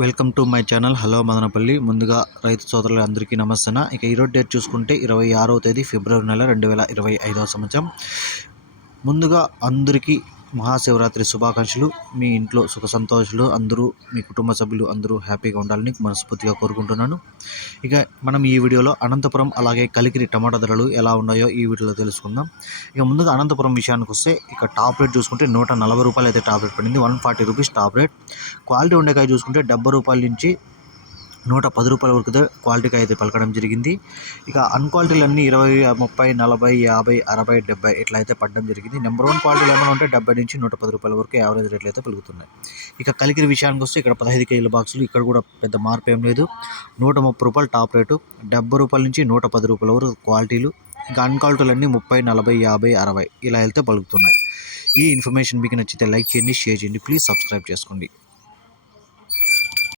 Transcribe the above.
Welcome to my channel. Hello Madanapalli. ముందుగా రైతు సోదరులు అందరికీ నమస్తే ఇక ఈరోజు డేట్ చూసుకుంటే ఇరవై ఆరవ తేదీ ఫిబ్రవరి నెల రెండు వేల ఇరవై ఐదవ సంవత్సరం. ముందుగా అందరికీ మహాశివరాత్రి శుభాకాంక్షలు. మీ ఇంట్లో సుఖ సంతోషాలు అందరూ మీ కుటుంబ సభ్యులు అందరూ హ్యాపీగా ఉండాలని మనస్ఫూర్తిగా కోరుకుంటున్నాను. ఇక మనం ఈ వీడియోలో అనంతపురం అలాగే కలికిరి టమాటా ధరలు ఎలా ఉన్నాయో ఈ వీడియోలో తెలుసుకుందాం. ఇక ముందుగా అనంతపురం విషయానికి వస్తే ఇక టాప్ రేట్ చూసుకుంటే నూట నలభై రూపాయలు అయితే టాప్ రేట్ పడింది. One forty rupees top rate. Quality ఉండేకాయ చూసుకుంటే డెబ్బై రూపాయల నుంచి నూట పది రూపాయల వరకు క్వాలిటీకి అయితే పలకడం జరిగింది. ఇక అన్క్వాలిటీలన్నీ ఇరవై ముప్పై నలభై యాభై అరవై డెబ్బై ఇట్లా అయితే పడడం జరిగింది. నెంబర్ వన్ క్వాలిటీలు ఏమైనా ఉంటే డెబ్బై నుంచి నూట పది రూపాయల వరకు యావరేజ్ రేట్లు అయితే పలుకుతున్నాయి ఇక కలికిరి విషయానికి వస్తే ఇక్కడ పదహైదు కేజీల బాక్సులు ఇక్కడ కూడా పెద్ద మార్పు ఏం లేదు. నూట ముప్పై రూపాయలు టాప్ రేటు డెబ్బై రూపాయల నుంచి నూట పది రూపాయల వరకు క్వాలిటీలు. ఇంకా అన్క్వాలిటీలన్నీ ముప్పై నలభై యాభై అరవై ఇలా వెళ్తే పలుకుతున్నాయి. ఈ ఇన్ఫర్మేషన్ మీకు నచ్చితే లైక్ చేయండి షేర్ చేయండి ప్లీజ్ సబ్స్క్రైబ్ చేసుకోండి.